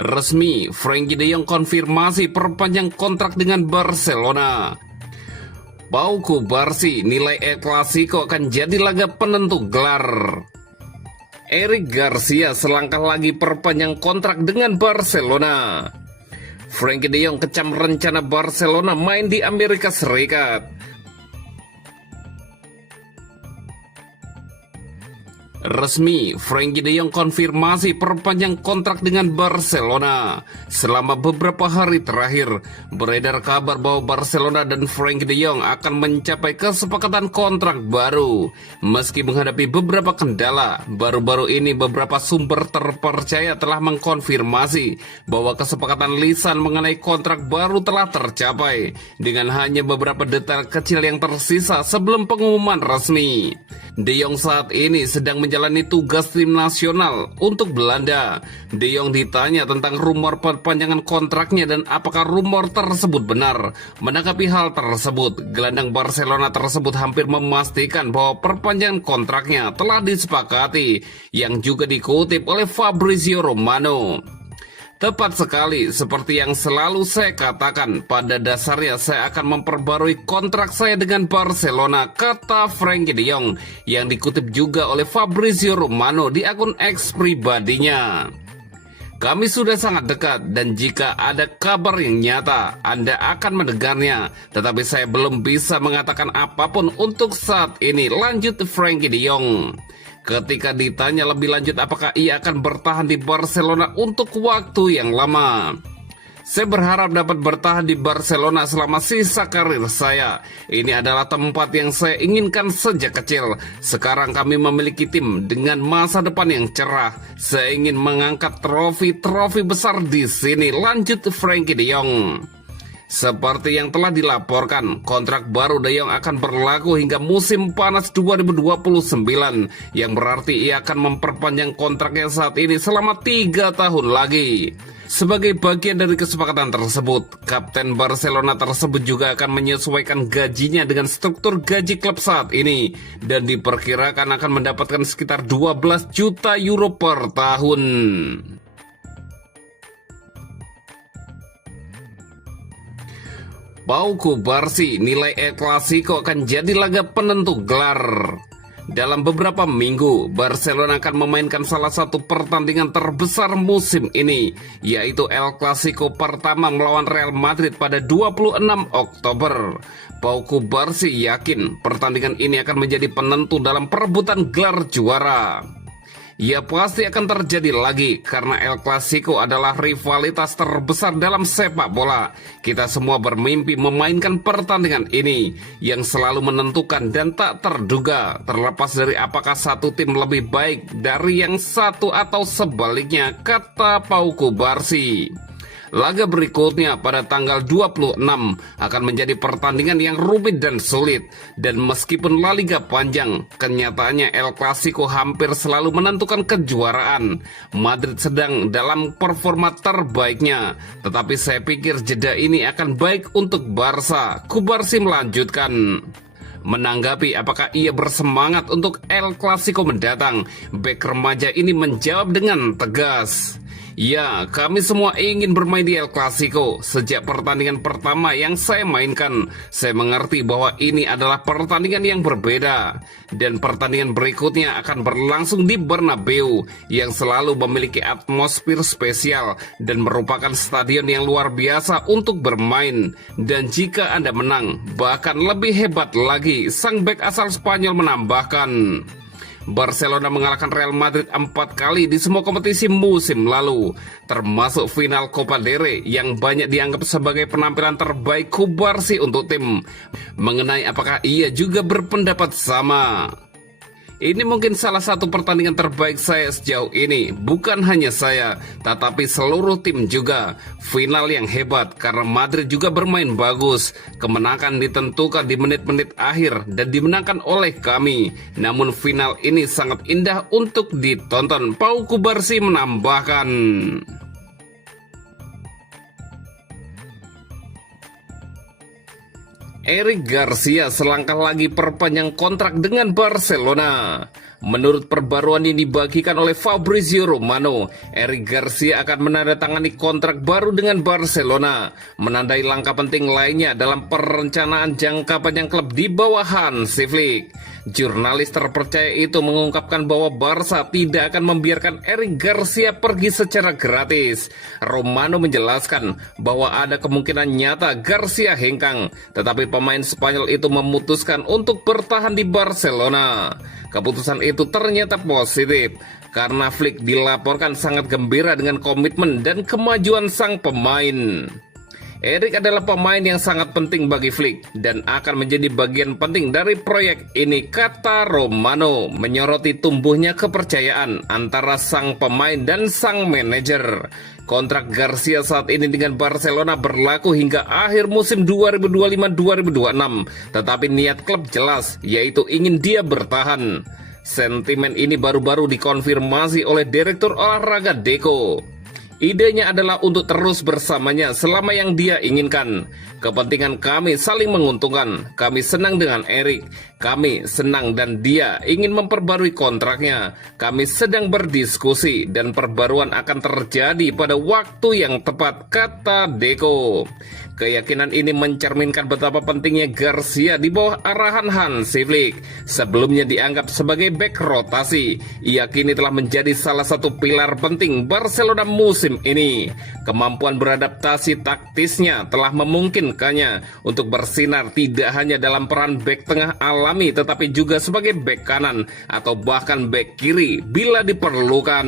Resmi, Frenkie de Jong konfirmasi perpanjang kontrak dengan Barcelona. Pau Cubarsí nilai El Clasico akan jadi laga penentu gelar. Eric Garcia selangkah lagi perpanjang kontrak dengan Barcelona. Frenkie de Jong kecam rencana Barcelona main di Amerika Serikat. Resmi, Frenkie de Jong konfirmasi perpanjang kontrak dengan Barcelona. Selama beberapa hari terakhir, beredar kabar bahwa Barcelona dan Frenkie de Jong akan mencapai kesepakatan kontrak baru. Meski menghadapi beberapa kendala, baru-baru ini beberapa sumber terpercaya telah mengkonfirmasi bahwa kesepakatan lisan mengenai kontrak baru telah tercapai, dengan hanya beberapa detail kecil yang tersisa sebelum pengumuman resmi. De Jong saat ini sedang menjalani tugas tim nasional untuk Belanda. De Jong ditanya tentang rumor perpanjangan kontraknya dan apakah rumor tersebut benar. Menanggapi hal tersebut, gelandang Barcelona tersebut hampir memastikan bahwa perpanjangan kontraknya telah disepakati, yang juga dikutip oleh Fabrizio Romano. Tepat sekali, seperti yang selalu saya katakan, pada dasarnya saya akan memperbarui kontrak saya dengan Barcelona, kata Frenkie de Jong, yang dikutip juga oleh Fabrizio Romano di akun X pribadinya. Kami sudah sangat dekat dan jika ada kabar yang nyata, Anda akan mendengarnya. Tetapi saya belum bisa mengatakan apapun untuk saat ini, lanjut Frenkie de Jong. Ketika ditanya lebih lanjut apakah ia akan bertahan di Barcelona untuk waktu yang lama. Saya berharap dapat bertahan di Barcelona selama sisa karir saya. Ini adalah tempat yang saya inginkan sejak kecil. Sekarang kami memiliki tim dengan masa depan yang cerah. Saya ingin mengangkat trofi-trofi besar di sini, lanjut Frenkie de Jong. Seperti yang telah dilaporkan, kontrak baru De Jong akan berlaku hingga musim panas 2029, yang berarti ia akan memperpanjang kontraknya saat ini selama 3 tahun lagi. Sebagai bagian dari kesepakatan tersebut, Kapten Barcelona tersebut juga akan menyesuaikan gajinya dengan struktur gaji klub saat ini, dan diperkirakan akan mendapatkan sekitar 12 juta euro per tahun. Pau Cubarsí nilai El Clasico akan jadi laga penentu gelar. Dalam beberapa minggu, Barcelona akan memainkan salah satu pertandingan terbesar musim ini, yaitu El Clasico pertama melawan Real Madrid pada 26 Oktober. Pau Cubarsí yakin pertandingan ini akan menjadi penentu dalam perebutan gelar juara. Ya pasti akan terjadi lagi karena El Clasico adalah rivalitas terbesar dalam sepak bola. Kita semua bermimpi memainkan pertandingan ini yang selalu menentukan dan tak terduga, terlepas dari apakah satu tim lebih baik dari yang satu atau sebaliknya, kata Pau Cubarsí. Laga berikutnya pada tanggal 26 akan menjadi pertandingan yang rumit dan sulit. Dan meskipun La Liga panjang, kenyataannya El Clasico hampir selalu menentukan kejuaraan. Madrid sedang dalam performa terbaiknya, tetapi saya pikir jeda ini akan baik untuk Barca. Cubarsí melanjutkan. Menanggapi apakah ia bersemangat untuk El Clasico mendatang, bek remaja ini menjawab dengan tegas. Ya, kami semua ingin bermain di El Clasico. Sejak pertandingan pertama yang saya mainkan, saya mengerti bahwa ini adalah pertandingan yang berbeda. Dan pertandingan berikutnya akan berlangsung di Bernabeu, yang selalu memiliki atmosfer spesial dan merupakan stadion yang luar biasa untuk bermain. Dan jika Anda menang, bahkan lebih hebat lagi, sang bek asal Spanyol menambahkan. Barcelona mengalahkan Real Madrid 4 kali di semua kompetisi musim lalu, termasuk final Copa del Rey yang banyak dianggap sebagai penampilan terbaik Cubarsí untuk tim. Mengenai apakah ia juga berpendapat sama? Ini mungkin salah satu pertandingan terbaik saya sejauh ini. Bukan hanya saya, tetapi seluruh tim juga. Final yang hebat karena Madrid juga bermain bagus. Kemenangan ditentukan di menit-menit akhir dan dimenangkan oleh kami. Namun final ini sangat indah untuk ditonton, Pau Cubarsí menambahkan. Eric Garcia selangkah lagi perpanjang kontrak dengan Barcelona. Menurut perbaruan yang dibagikan oleh Fabrizio Romano, Eric Garcia akan menandatangani kontrak baru dengan Barcelona, menandai langkah penting lainnya dalam perencanaan jangka panjang klub di bawah Hansi Flick. Jurnalis terpercaya itu mengungkapkan bahwa Barca tidak akan membiarkan Eric Garcia pergi secara gratis. Romano menjelaskan bahwa ada kemungkinan nyata Garcia hengkang, tetapi pemain Spanyol itu memutuskan untuk bertahan di Barcelona. Keputusan itu ternyata positif, karena Flick dilaporkan sangat gembira dengan komitmen dan kemajuan sang pemain. Eric adalah pemain yang sangat penting bagi Flick dan akan menjadi bagian penting dari proyek ini, kata Romano, menyoroti tumbuhnya kepercayaan antara sang pemain dan sang manajer. Kontrak Garcia saat ini dengan Barcelona berlaku hingga akhir musim 2025-2026, tetapi niat klub jelas, yaitu ingin dia bertahan. Sentimen ini baru-baru dikonfirmasi oleh Direktur Olahraga Deco. Idenya adalah untuk terus bersamanya selama yang dia inginkan. Kepentingan kami saling menguntungkan. Kami senang dengan Eric. Kami senang dan dia ingin memperbarui kontraknya. Kami sedang berdiskusi dan perbaruan akan terjadi pada waktu yang tepat, kata Deco. Keyakinan ini mencerminkan betapa pentingnya Garcia di bawah arahan Hansi Flick. Sebelumnya dianggap sebagai bek rotasi, ia kini telah menjadi salah satu pilar penting Barcelona musim ini. Kemampuan beradaptasi taktisnya telah memungkinkannya untuk bersinar tidak hanya dalam peran bek tengah alami, tetapi juga sebagai bek kanan atau bahkan bek kiri bila diperlukan.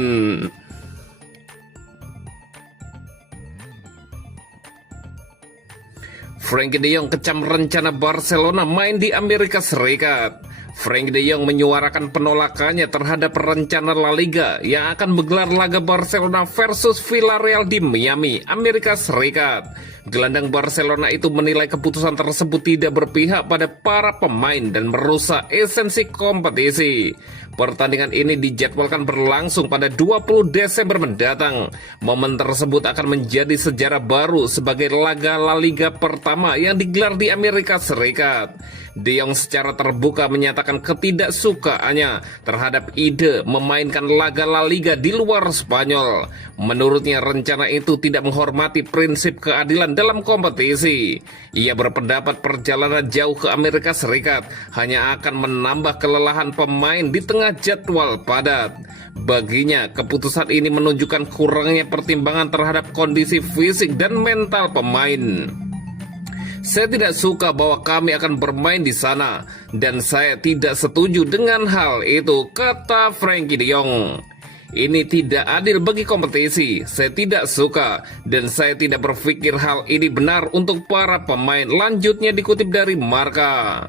Frenkie de Jong kecam rencana Barcelona main di Amerika Serikat. Frenkie de Jong menyuarakan penolakannya terhadap rencana La Liga yang akan menggelar laga Barcelona versus Villarreal di Miami, Amerika Serikat. Gelandang Barcelona itu menilai keputusan tersebut tidak berpihak pada para pemain dan merusak esensi kompetisi. Pertandingan ini dijadwalkan berlangsung pada 20 Desember mendatang. Momen tersebut akan menjadi sejarah baru sebagai laga La Liga pertama yang digelar di Amerika Serikat. De Jong secara terbuka menyatakan ketidaksukaannya terhadap ide memainkan laga La Liga di luar Spanyol. Menurutnya rencana itu tidak menghormati prinsip keadilan dalam kompetisi. Ia berpendapat perjalanan jauh ke Amerika Serikat hanya akan menambah kelelahan pemain di tengah jadwal padat. Baginya, keputusan ini menunjukkan kurangnya pertimbangan terhadap kondisi fisik dan mental pemain. Saya tidak suka bahwa kami akan bermain di sana, dan saya tidak setuju dengan hal itu, kata Frenkie de Jong. Ini tidak adil bagi kompetisi, saya tidak suka, dan saya tidak berpikir hal ini benar untuk para pemain, lanjutnya dikutip dari Marca.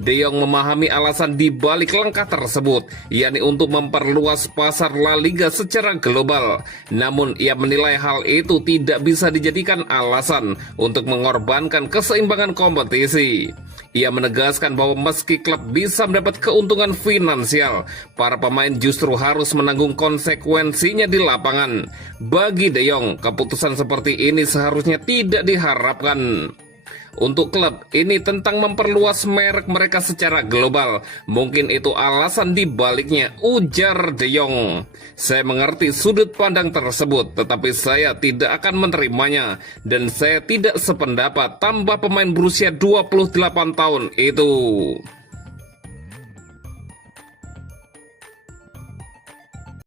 De Jong memahami alasan di balik langkah tersebut, yakni untuk memperluas pasar La Liga secara global. Namun ia menilai hal itu tidak bisa dijadikan alasan untuk mengorbankan keseimbangan kompetisi. Ia menegaskan bahwa meski klub bisa mendapat keuntungan finansial, para pemain justru harus menanggung konsekuensinya di lapangan. Bagi De Jong, keputusan seperti ini seharusnya tidak diharapkan. Untuk klub, ini tentang memperluas merek mereka secara global. Mungkin itu alasan dibaliknya, ujar De Jong. Saya mengerti sudut pandang tersebut, tetapi saya tidak akan menerimanya. Dan saya tidak sependapat tambah pemain berusia 28 tahun itu.